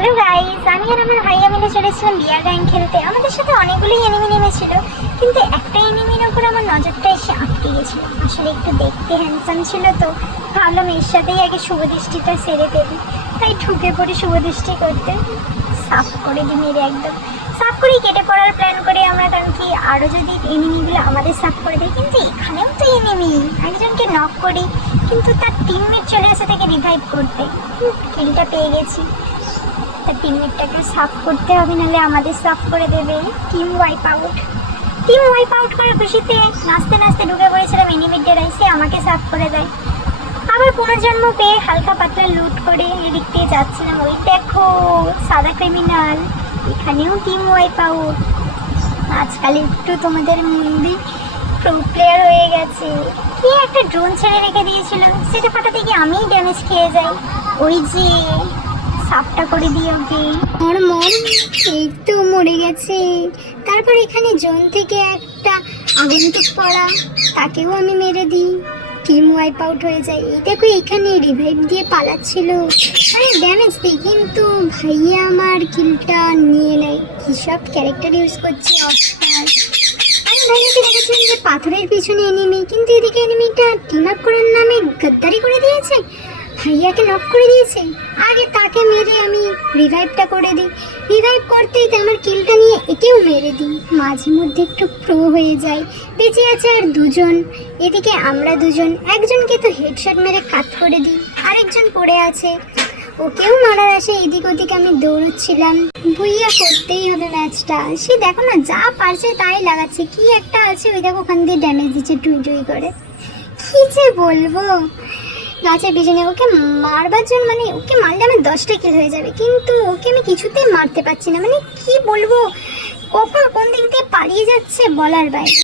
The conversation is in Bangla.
হ্যালো গাইস আমি আর আমার ভাইয়া মিলে চলেছিলাম বিয়ার গ্যাং খেলতে। আমাদের সাথে অনেকগুলোই এনিমি নেমেছিল, কিন্তু একটা এনিমির ওপর আমার নজরটা এসে আটকে গেছিল। আসলে একটু দেখতে হ্যান্ডসাম ছিল তো। ভাবলাম এর সাথেই আগে শুভদৃষ্টিটা সেরে ফেলি। তাই ঢুকে পড়ে শুভদৃষ্টি করতে। সাফ করে দিই মেরে একদম। সাফ করেই কেটে পড়ার প্ল্যান করে আমরা, কারণ কি আরও যদি এনিমিগুলো আমাদের সাফ করে দেয়, কিন্তু এখানেও তো এনিমি একজনকে নক করি, কিন্তু তার টিমমেট চলে আসে তাকে রিভাইভ করতে। কিলটা পেয়ে গেছি। তার টিমমেটটাকে সাফ করতে হবে, নাহলে আমাদের সাফ করে দেবে। Team wipe out team wipe out করার খুশিতে নাচতে নাচতে ঢুকে পড়েছিলাম এনিমিট ডেরাই সে আমাকে সাফ করে দেয়। আবার পুনর্জন্ম পেয়ে হালকা পাতলা লুট করে এদিক দিয়ে যাচ্ছিলাম। ওই দেখো, সাদা ক্রিমিনাল এখানেও টিম ওয়াইপ আউট আজকাল একটু তোমাদের মুন্দি প্রো প্লেয়ার হয়ে গেছে। কি একটা ড্রোন ছেড়ে রেখে দিয়েছিল? সেটা ফাটাতে গিয়ে আমিই ড্যামেজ খেয়ে যাই। ওই যে সাপটা করে দিই ওকে মর মর এই তো মরে গেছে। তারপর এখানে জোন থেকে একটা আগন্তুক পড়া, তাকেও আমি মেরে দিই। টিম ওয়াইপ আউট হয়ে যায়। এই দেখো, এখানে রিভাইভ দিয়ে পালাচ্ছিল। আরে ড্যামেজ দিই কিন্তু ভাইয়া আমার কিলটা নিয়ে নেয়। কী সব ক্যারেক্টার ইউজ করছে, অস্কার। আমি ভাইয়াকে দেখেছিলাম যে পাথরের পিছনে এনিমি কিন্তু এদিকে এনিমিটা টিম আপ করার নামে গদ্দারি করে দিয়েছে। ভাইয়াকে নক করে দিয়েছে? আগে তাকে মেরে আমি রিভাইভটা করে দিই। রিভাইভ করতেই তো আমার কিলটা নিয়ে একেও মেরে দিই। মাঝে মধ্যে একটু প্রো হয়ে যায় বেঁচে আছে আর দুজন। এদিকে আমরা দুজন। একজনকে তো হেডশট মেরে কাট করে দিই। আরেকজন পড়ে আছে। ওকেও মারার আসে এদিক ওদিক আমি দৌড়চ্ছিলাম। ভুইয়া করতেই হবে ম্যাচটা সে দেখো না, যা পারছে তাই লাগাচ্ছে। কি একটা আছে, ওই দেখো ওখান দিয়ে ড্যামেজ দিচ্ছে, টুই টুই করে। কী যে বলব? গাছের পিছনে ওকে মারবার জন্য মানে ওকে মারলে আমার দশটা কিল হয়ে যাবে। কিন্তু ওকে আমি কিছুতেই মারতে পারছি না। মানে কি বলব? কখন কোন দিক দিয়ে পালিয়ে যাচ্ছে বলার বাইরে।